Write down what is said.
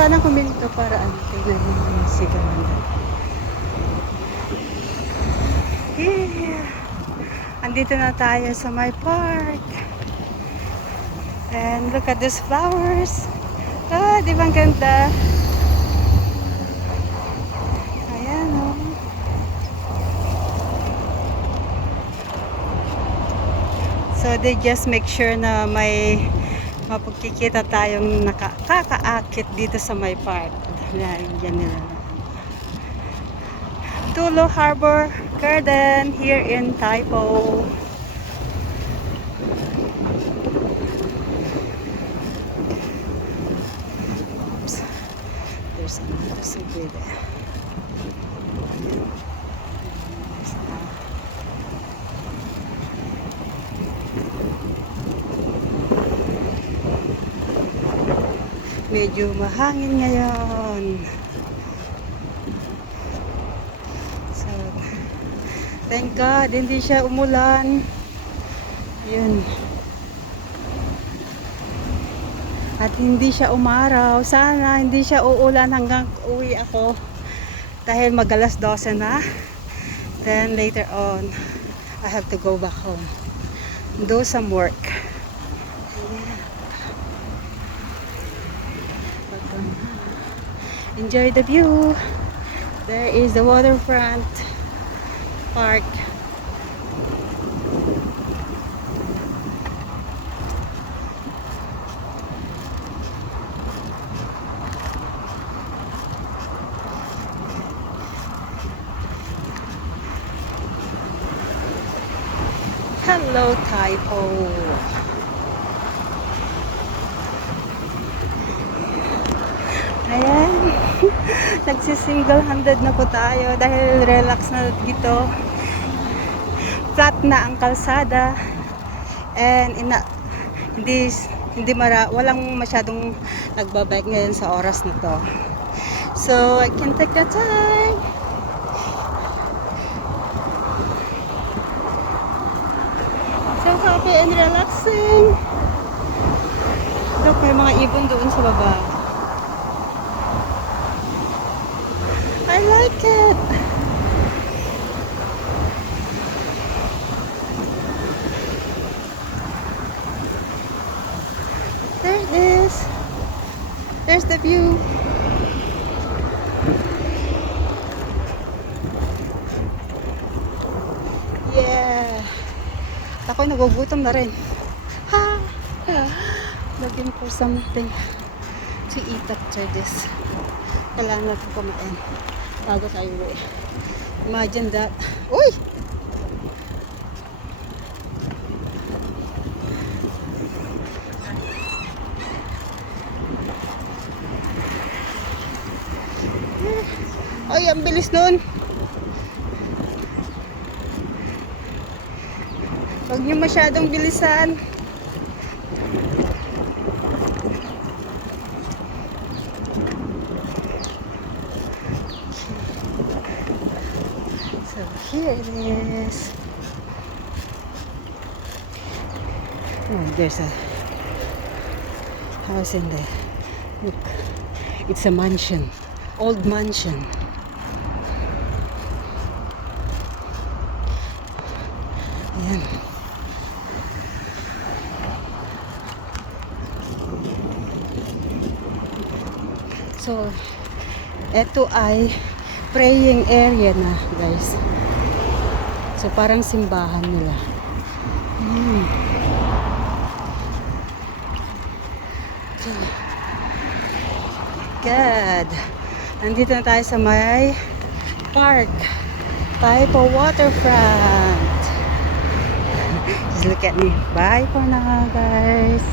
sana kuminto para tingnan mo yung sigawan. Yeah. Andito na tayo sa my park. And look at these flowers. Ah, di ba ang ganda? Ayan, oh. So they just make sure na may mapagkikita tayong nakakaakit dito sa my park. Yan nila. Tulo Harbor Garden here in Taipo. Oops. There's another subway there. Medyo mahangin ngayon. So, thank God, hindi siya umulan. Yun. At hindi siya umaraw. Sana hindi siya uulan hanggang uwi ako. Dahil mag-alas 12 na. Then later on, I have to go back home. Do some work. Enjoy the view. There is the waterfront park. Hello, Taipo. Ayan. Nagsisingle-handed na po tayo dahil relax na dito. Flat na ang kalsada. And walang masyadong nagbabike ngayon sa oras na to. So, I can take the time. So happy and relaxing. Look, may mga ibon doon sa baba. I like it. There it is. There's the view. Yeah. Ako'y nagugutom na rin. Ha! Looking for something to eat after this. Kailangan natin kumain bago tayo uwi. Imagine that. Uy! Ay, ang bilis nun. Huwag niyo masyadong bilisan. So here it is. Oh, there's a house in there. Look, it's a mansion, old mansion. Ayan. So, eto ay praying area na, guys. So, parang simbahan nila. Okay. Good. Nandito na tayo sa may park. Taipo Waterfront. Just look at me. Bye for now, guys.